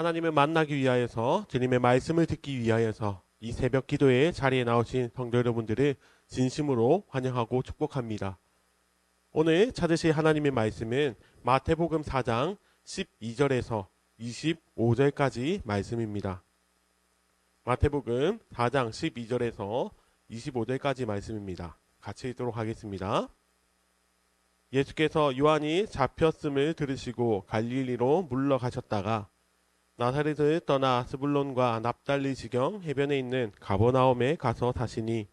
하나님을 만나기 위하여서 주님의 말씀을 듣기 위하여서 이 새벽 기도의 자리에 나오신 성도 여러분들을 진심으로 환영하고 축복합니다. 오늘 찾으실 하나님의 말씀은 마태복음 4장 12절에서 25절까지 말씀입니다. 마태복음 4장 12절에서 25절까지 말씀입니다. 같이 읽도록 하겠습니다. 예수께서 요한이 잡혔음을 들으시고 갈릴리로 물러가셨다가 나사렛을 떠나 스불론과 납달리 지경 해변에 있는 가버나움에 가서 사시니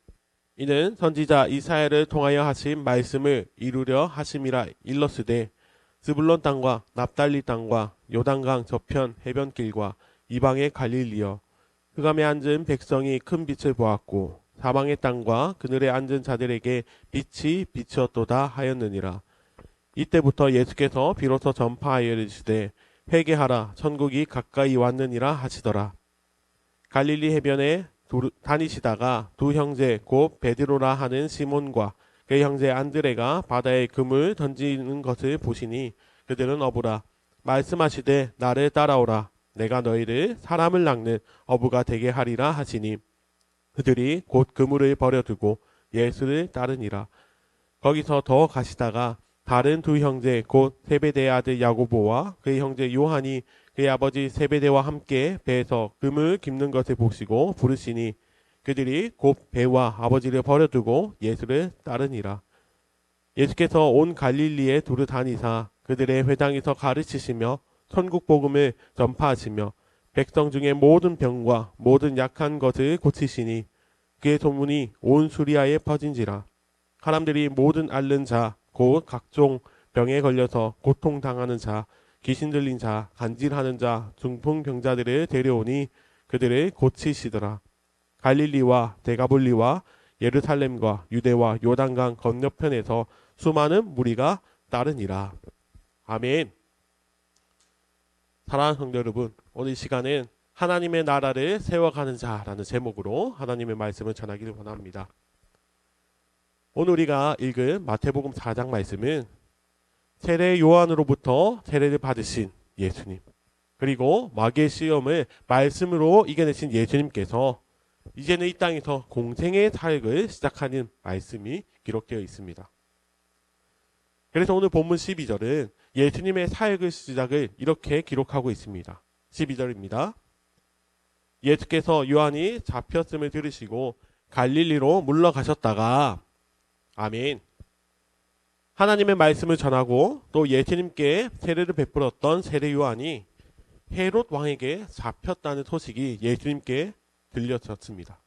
이는 선지자 이사야를 통하여 하신 말씀을 이루려 하심이라 일렀으되 스불론 땅과 납달리 땅과 요단강 저편 해변길과 이방의 갈릴리여 흑암에 앉은 백성이 큰 빛을 보았고 사방의 땅과 그늘에 앉은 자들에게 빛이 비추었도다 하였느니라. 이때부터 예수께서 비로소 전파하여 이르시되 회개하라 천국이 가까이 왔느니라 하시더라. 갈릴리 해변에 다니시다가 두 형제 곧 베드로라 하는 시몬과 그 형제 안드레가 바다에 금을 던지는 것을 보시니 그들은 어부라. 말씀하시되 나를 따라오라. 내가 너희를 사람을 낚는 어부가 되게 하리라 하시니 그들이 곧 그물을 버려두고 예수를 따르니라. 거기서 더 가시다가 다른 두 형제 곧 세베대의 아들 야고보와 그의 형제 요한이 그의 아버지 세베대와 함께 배에서 금을 깁는 것을 보시고 부르시니 그들이 곧 배와 아버지를 버려두고 예수를 따르니라. 예수께서 온 갈릴리에 두루 다니사 그들의 회당에서 가르치시며 천국 복음을 전파하시며 백성 중에 모든 병과 모든 약한 것을 고치시니 그의 소문이 온 수리아에 퍼진지라. 사람들이 모든 앓는 자 곧 각종 병에 걸려서 고통당하는 자, 귀신 들린 자, 간질하는 자, 중풍병자들을 데려오니 그들을 고치시더라. 갈릴리와 데가볼리와 예루살렘과 유대와 요단강 건너편에서 수많은 무리가 따르니라. 아멘. 사랑하는 성도 여러분, 오늘 시간은 하나님의 나라를 세워가는 자라는 제목으로 하나님의 말씀을 전하기를 원합니다. 오늘 우리가 읽은 마태복음 4장 말씀은 세례 요한으로부터 세례를 받으신 예수님, 그리고 마귀의 시험을 말씀으로 이겨내신 예수님께서 이제는 이 땅에서 공생의 사역을 시작하는 말씀이 기록되어 있습니다. 그래서 오늘 본문 12절은 예수님의 사역의 시작을 이렇게 기록하고 있습니다. 12절입니다. 예수께서 요한이 잡혔음을 들으시고 갈릴리로 물러가셨다가 아멘. 하나님의 말씀을 전하고 또 예수님께 세례를 베풀었던 세례 요한이 헤롯 왕에게 잡혔다는 소식이 예수님께 들려졌습니다.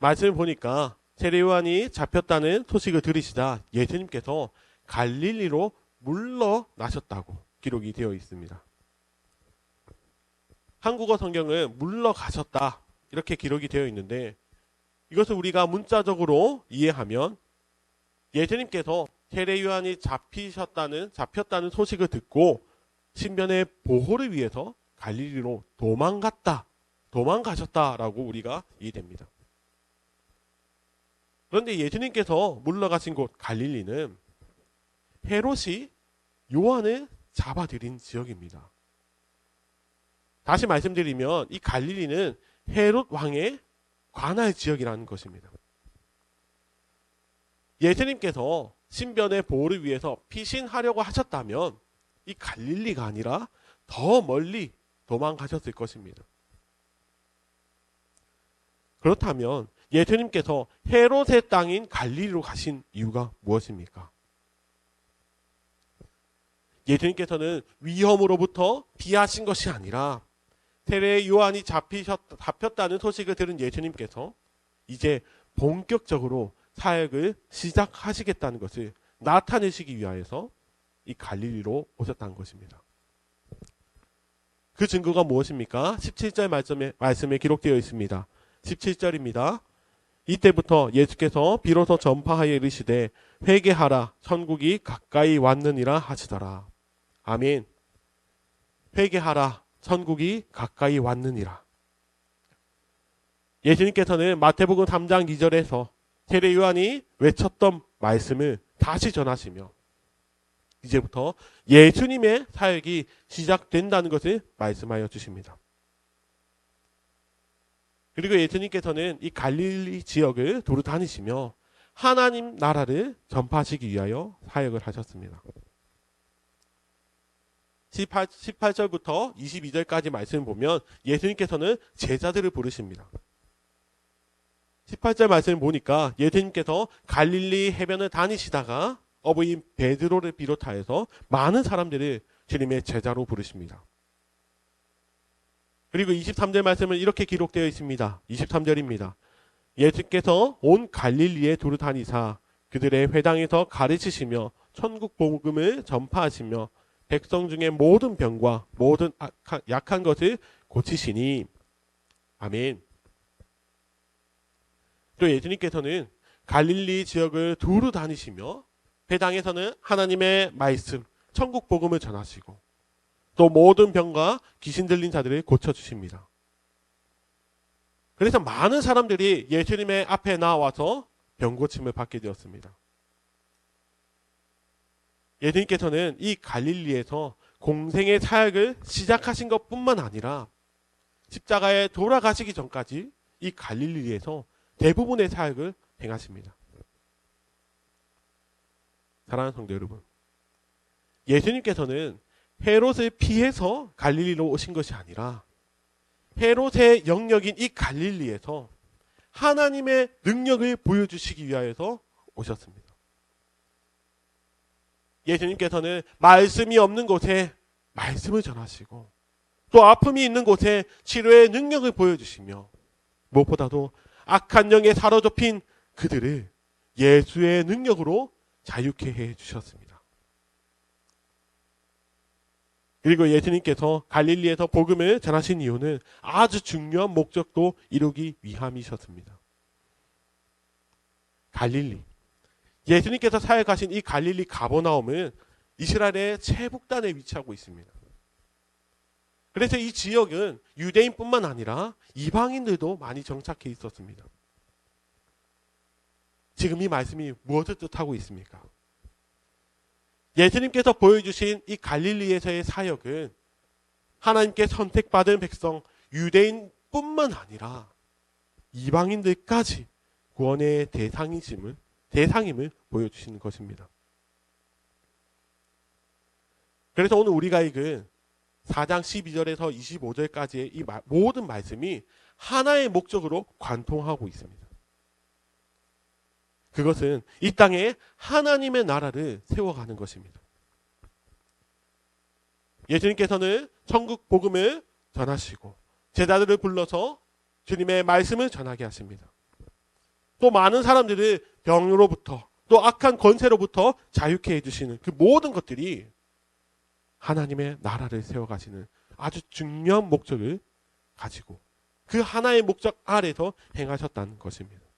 말씀을 보니까 세례 요한이 잡혔다는 소식을 들으시자 예수님께서 갈릴리로 물러나셨다고 기록이 되어 있습니다. 한국어 성경은 물러가셨다 이렇게 기록이 되어 있는데 이것을 우리가 문자적으로 이해하면 예수님께서 세례 요한이 잡혔다는 소식을 듣고 신변의 보호를 위해서 갈릴리로 도망가셨다라고 우리가 이해됩니다. 그런데 예수님께서 물러가신 곳 갈릴리는 헤롯이 요한을 잡아들인 지역입니다. 다시 말씀드리면 이 갈릴리는 헤롯 왕의 관할 지역이라는 것입니다. 예수님께서 신변의 보호를 위해서 피신하려고 하셨다면 이 갈릴리가 아니라 더 멀리 도망가셨을 것입니다. 그렇다면 예수님께서 헤롯의 땅인 갈릴리로 가신 이유가 무엇입니까? 예수님께서는 위험으로부터 피하신 것이 아니라 세례 요한이 잡혔다는 소식을 들은 예수님께서 이제 본격적으로 사역을 시작하시겠다는 것을 나타내시기 위하여서 이 갈릴리로 오셨다는 것입니다. 그 증거가 무엇입니까? 17절 말씀에 기록되어 있습니다. 17절입니다. 이때부터 예수께서 비로소 전파하여 이르시되 회개하라 천국이 가까이 왔느니라 하시더라. 아멘. 회개하라 천국이 가까이 왔느니라. 예수님께서는 마태복음 3장 2절에서 세례 요한이 외쳤던 말씀을 다시 전하시며 이제부터 예수님의 사역이 시작된다는 것을 말씀하여 주십니다. 그리고 예수님께서는 이 갈릴리 지역을 도로 다니시며 하나님 나라를 전파하시기 위하여 사역을 하셨습니다. 18절부터 22절까지 말씀을 보면 예수님께서는 제자들을 부르십니다. 18절 말씀을 보니까 예수님께서 갈릴리 해변을 다니시다가 어부인 베드로를 비롯하여서 많은 사람들을 주님의 제자로 부르십니다. 그리고 23절 말씀은 이렇게 기록되어 있습니다. 23절입니다. 예수께서 온 갈릴리에 두루 다니사 그들의 회당에서 가르치시며 천국 복음을 전파하시며 백성 중에 모든 병과 모든 약한 것을 고치시니 아멘. 또 예수님께서는 갈릴리 지역을 두루 다니시며 회당에서는 하나님의 말씀, 천국 복음을 전하시고 또 모든 병과 귀신 들린 자들을 고쳐주십니다. 그래서 많은 사람들이 예수님의 앞에 나와서 병 고침을 받게 되었습니다. 예수님께서는 이 갈릴리에서 공생의 사역을 시작하신 것뿐만 아니라 십자가에 돌아가시기 전까지 이 갈릴리에서 대부분의 사역을 행하십니다. 사랑하는 성도 여러분, 예수님께서는 헤롯을 피해서 갈릴리로 오신 것이 아니라 헤롯의 영역인 이 갈릴리에서 하나님의 능력을 보여주시기 위하여서 오셨습니다. 예수님께서는 말씀이 없는 곳에 말씀을 전하시고 또 아픔이 있는 곳에 치료의 능력을 보여주시며 무엇보다도 악한 영에 사로잡힌 그들을 예수의 능력으로 자유케 해주셨습니다. 그리고 예수님께서 갈릴리에서 복음을 전하신 이유는 아주 중요한 목적도 이루기 위함이셨습니다. 갈릴리, 예수님께서 사역하신 이 갈릴리 가버나움은 이스라엘의 최북단에 위치하고 있습니다. 그래서 이 지역은 유대인뿐만 아니라 이방인들도 많이 정착해 있었습니다. 지금 이 말씀이 무엇을 뜻하고 있습니까? 예수님께서 보여주신 이 갈릴리에서의 사역은 하나님께 선택받은 백성 유대인뿐만 아니라 이방인들까지 구원의 대상임을 보여주시는 것입니다. 그래서 오늘 우리가 읽은 4장 12절에서 25절까지의 이 모든 말씀이 하나의 목적으로 관통하고 있습니다. 그것은 이 땅에 하나님의 나라를 세워가는 것입니다. 예수님께서는 천국 복음을 전하시고 제자들을 불러서 주님의 말씀을 전하게 하십니다. 또 많은 사람들을 병으로부터 또 악한 권세로부터 자유케 해주시는 그 모든 것들이 하나님의 나라를 세워가시는 아주 중요한 목적을 가지고 그 하나의 목적 아래서 행하셨다는 것입니다.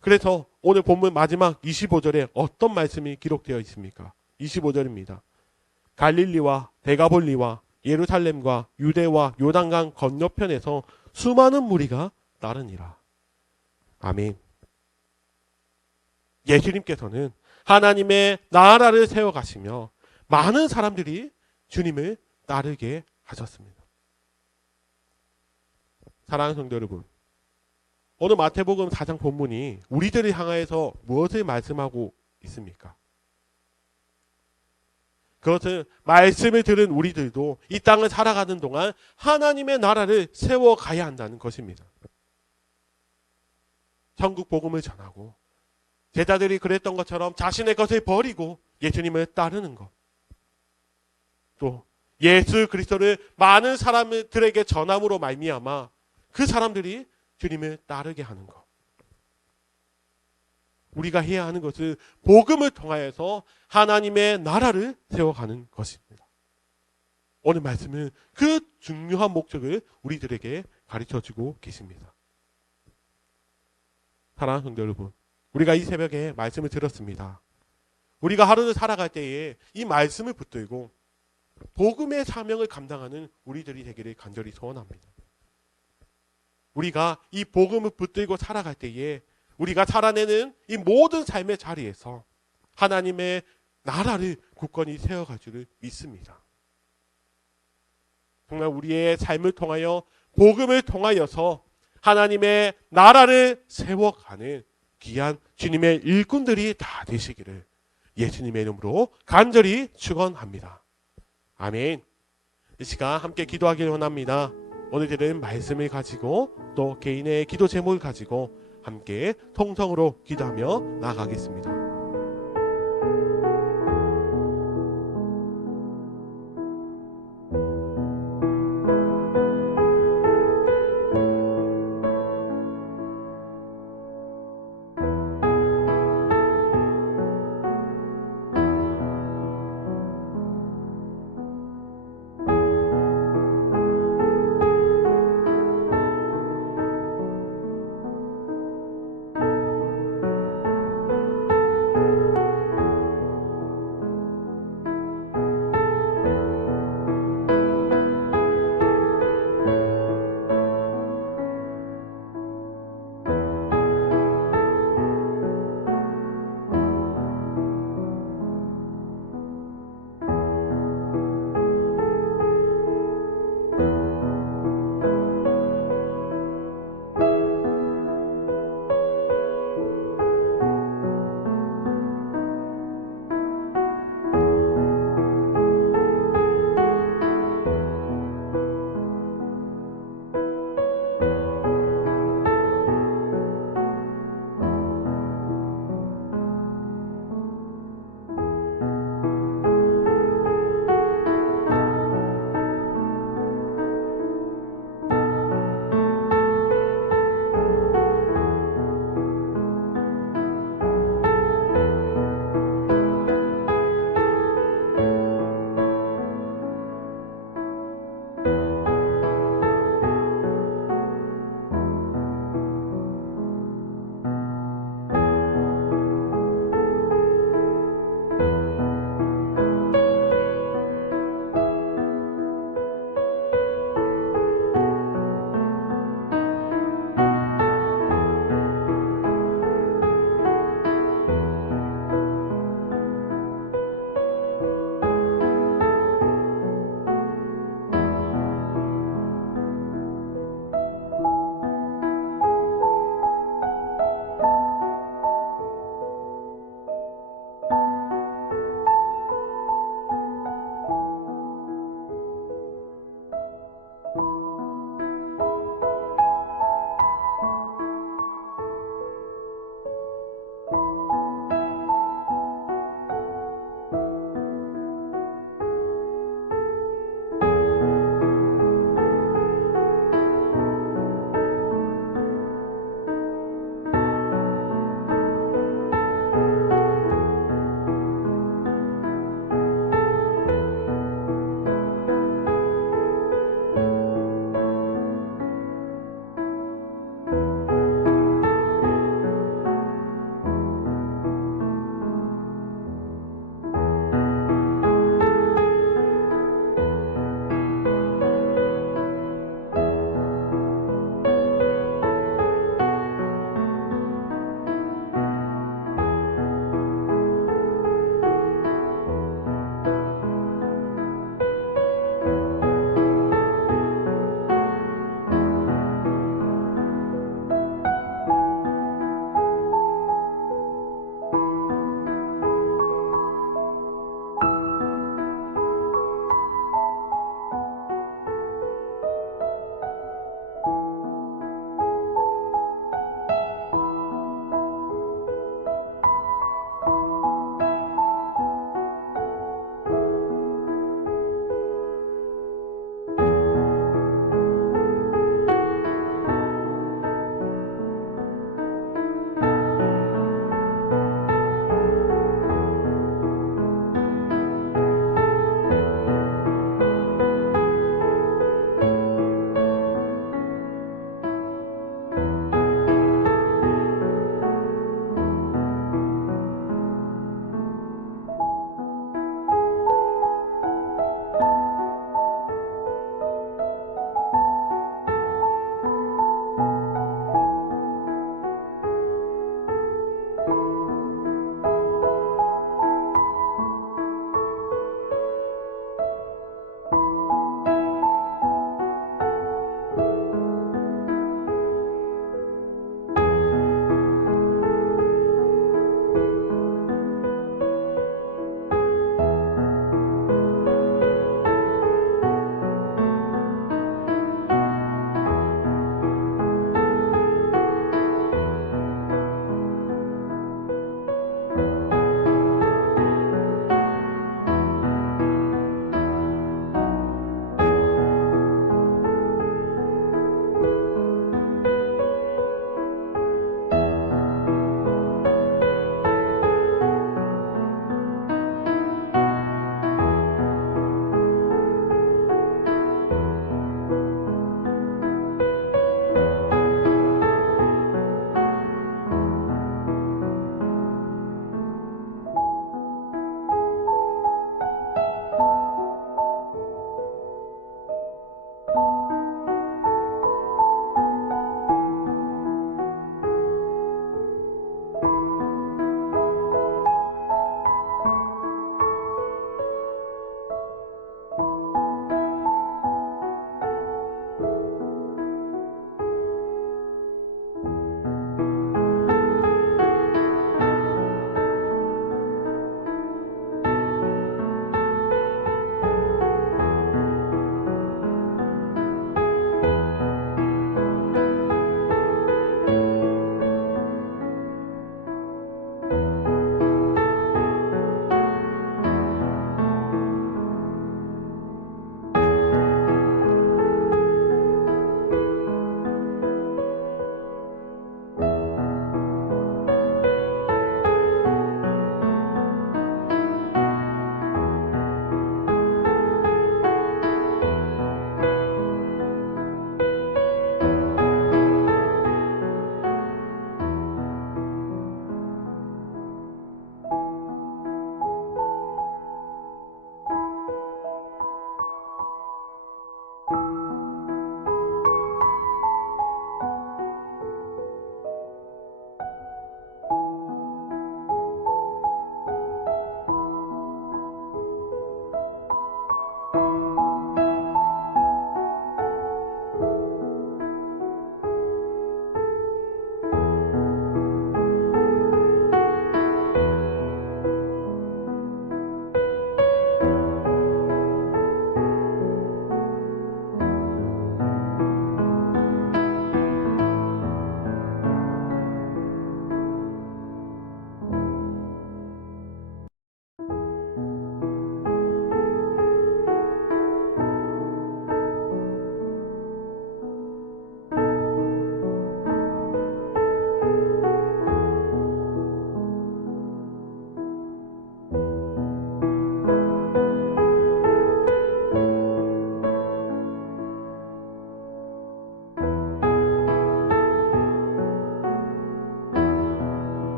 그래서 오늘 본문 마지막 25절에 어떤 말씀이 기록되어 있습니까? 25절입니다. 갈릴리와 데가볼리와 예루살렘과 유대와 요단강 건너편에서 수많은 무리가 따르니라. 아멘. 예수님께서는 하나님의 나라를 세워가시며 많은 사람들이 주님을 따르게 하셨습니다. 사랑하는 성도 여러분, 오늘 마태복음 4장 본문이 우리들을 향하여서 무엇을 말씀하고 있습니까? 그것은 말씀을 들은 우리들도 이 땅을 살아가는 동안 하나님의 나라를 세워가야 한다는 것입니다. 천국 복음을 전하고 제자들이 그랬던 것처럼 자신의 것을 버리고 예수님을 따르는 것. 또 예수 그리스도를 많은 사람들에게 전함으로 말미암아 그 사람들이 주님을 따르게 하는 것. 우리가 해야 하는 것은 복음을 통하여서 하나님의 나라를 세워가는 것입니다. 오늘 말씀은 그 중요한 목적을 우리들에게 가르쳐주고 계십니다. 사랑하는 성도 여러분, 우리가 이 새벽에 말씀을 들었습니다. 우리가 하루를 살아갈 때에 이 말씀을 붙들고 복음의 사명을 감당하는 우리들이 되기를 간절히 소원합니다. 우리가 이 복음을 붙들고 살아갈 때에 우리가 살아내는 이 모든 삶의 자리에서 하나님의 나라를 굳건히 세워갈 줄을 믿습니다. 정말 우리의 삶을 통하여 복음을 통하여서 하나님의 나라를 세워가는 귀한 주님의 일꾼들이 다 되시기를 예수님의 이름으로 간절히 축원합니다. 아멘. 이 시간 함께 기도하기를 원합니다. 오늘 들은 말씀을 가지고 또 개인의 기도 제목을 가지고 함께 통성으로 기도하며 나아가겠습니다.